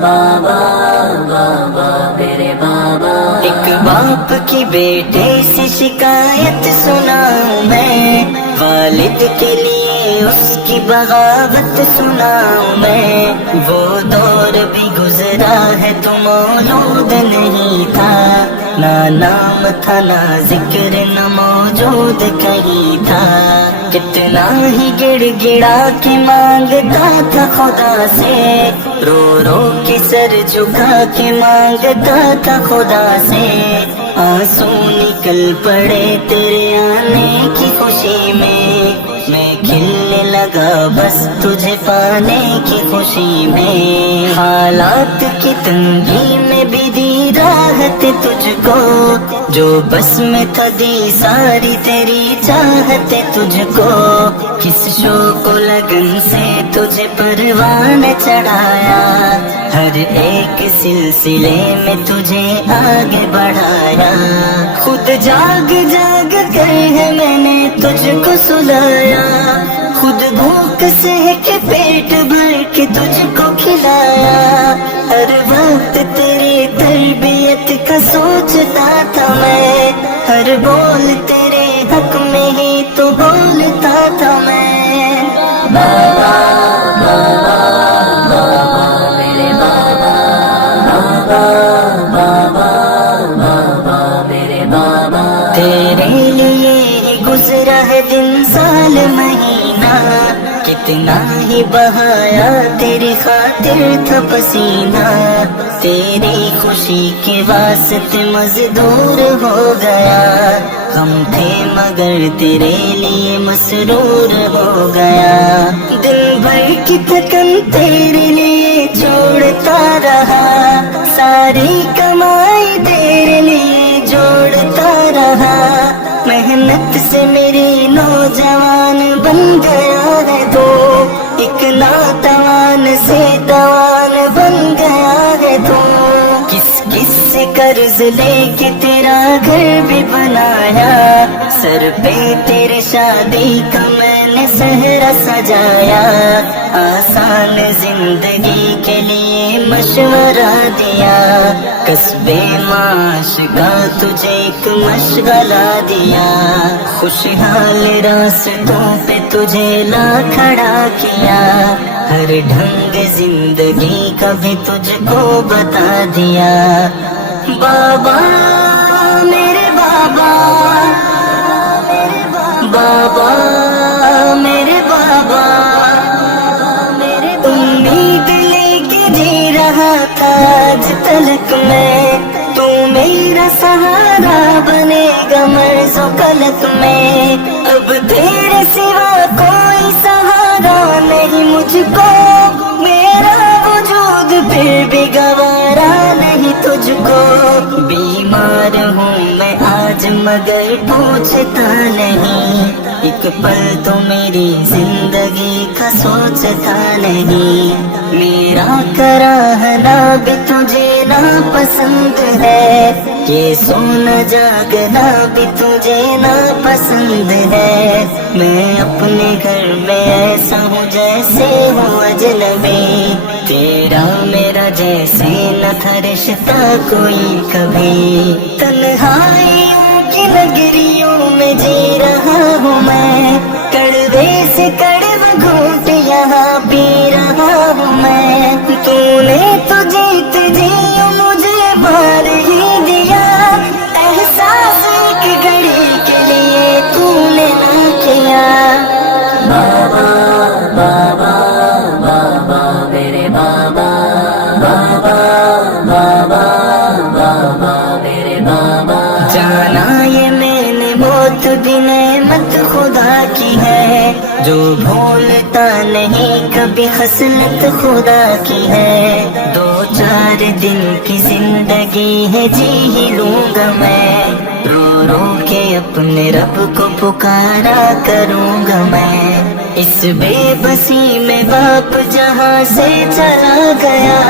بابا بابا میرے بابا. ایک باپ کی بیٹے سے شکایت سناؤں میں، والد کے لیے اس کی بغاوت سناؤں میں. وہ دور بھی گزرا ہے تو مولود نہیں تھا، نہ نام تھا نہ ذکر نہ موجود کہیں تھا. کتنا ہی گڑ گڑا کے مانگتا تھا خدا سے، رو رو کے سر جھکا کے مانگتا تھا خدا سے. آنسو نکل پڑے تیرے آنے کی خوشی میں کھلنے لگا بس تجھے پانے کی خوشی میں. حالات کی تنگی میں بھی دی راحت تجھ کو، جو بس میں تھا دی ساری تیری چاہت تجھ کو. کس شوق و لگن سے تجھے پروان چڑھایا، ہر ایک سلسلے میں تجھے آگے بڑھایا. خود جاگ جاگ کر ہے میں نے تجھ کو سلایا، خود بھوک سہ کے پیٹ بھر کے تجھ کو کھلایا. ہر وقت تیری تربیت کا سوچتا تھا میں، ہر بول تیرے حق میں ہی تو بولتا تھا میں. بابا بابا بابا میرے بابا، بابا بابا بابا میرے بابا. تیرے لیے ہی گزرا ہے دن سال مہینہ، کتنا ہی بہایا تیری خاطر تھا پسینہ. تیری خوشی کے واسطے مزدور ہو گیا، ہم تھے مگر تیرے لیے مسرور ہو گیا. دن بھر کی تھکن تیرے لیے چھوڑتا رہا، ساری کمائی تیرے لیے جوڑتا رہا. محنت سے میری نوجوان بن گیا ہے تو، ایک ناتوان سے دوان بن گیا ہے تو. کس کس سے قرض لے کے تیرا گھر بھی بنایا، سر پہ تیرے شادی کا میں نے سہرا سجایا. آسان زندگی کے لیے مشورہ دیا، کسب معاش کا تجھے ایک مشغلہ دیا. خوشحال راستوں پہ تجھے لا کھڑا کیا، ہر ڈھنگ زندگی کا بھی تجھ کو بتا دیا. بابا میرے بابا، بابا میرے بابا. امید لے کے جی رہا تھا آج تلک میں، تو میرا سہارا بنے گا مرز و قلق میں. اب تیرے سوا کوئی سہارا نہیں مجھ کو، میرا وجود پھر بھی گوارا نہیں تجھ کو. بیمار ہوں میں آج مگر پوچھتا نہیں، ایک پل تو میری زندگی کا سوچتا نہیں. میرا کراہنا بھی تجھے ناپسند ہے، یہ سونا جاگنا بھی تجھے ناپسند ہے. میں اپنے گھر میں ایسا ہوں جیسے ہوں اجنبی، تیرا میرا جیسے نہ تھا رشتہ کوئی کبھی. تنہائیوں کی نگریوں میں جی رہا ہوں میں، کڑوے سے کڑوا گھونٹ یہاں پی رہا ہوں میں. تو نے تو جیت جی مجھے مار ہی دیا، احساس ایک گھڑی کے لیے تو نے نہ کیا. بابا بابا بابا میرے بابا، بابا بابا بابا میرے بابا. جانا یہ میں نے موت بھی نعمت خدا کی ہے، جو بھولتا نہیں کبھی خصلت خدا کی ہے. 2-4 دن کی زندگی ہے جی ہی لوں گا میں، رو رو کے اپنے رب کو پکارا کروں گا میں. اس بے بسی میں باپ جہاں سے چلا گیا،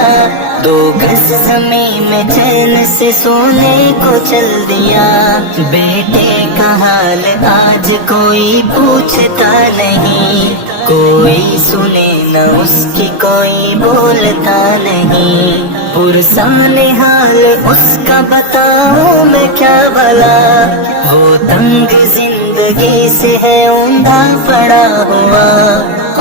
2 گز زمین میں چین سے سونے کو چل دیا. بیٹے کا حال آج کوئی پوچھتا نہیں، کوئی سنے نہ اس کی کوئی بولتا نہیں، پرسان حال اس کا بتاؤں میں کیا بھلا، وہ تنگ زندگی سے ہے اوندا پڑا ہوا،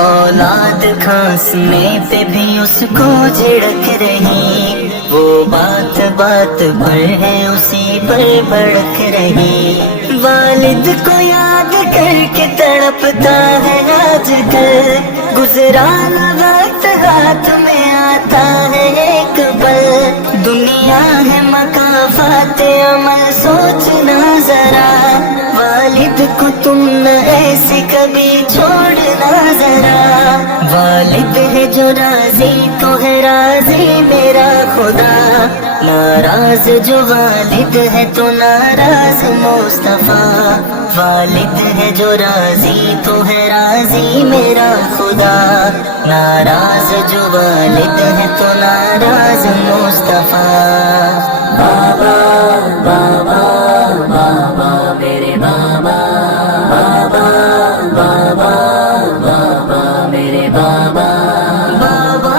اولاد کھانسنے پہ بھی اس کو جھڑک رہی، وہ بات بات پر ہے اسی پر بھڑک رہی، والد کو یاد کر کے تڑپتا ہے آج کل، گزرانا وقت ہاتھ میں آتا ہے ایک پل، دنیا ہے مکافات عمل سوچنا ذرا، والد کو تم نہ ایسے کبھی چھوڑنا ذرا، والد ہے جو راضی تو ہے راضی میرا خدا، ناراض جو والد ہے تو ناراض مصطفیٰ، والد ہے جو راضی تو ہے راضی میرا خدا، ناراض جو والد ہے تو ناراض مصطفیٰ، بابا بابا بابا میرے بابا، بابا بابا بابا میرے بابا، بابا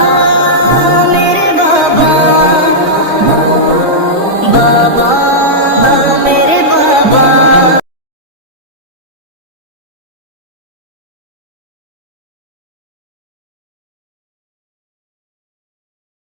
میرے بابا، بابا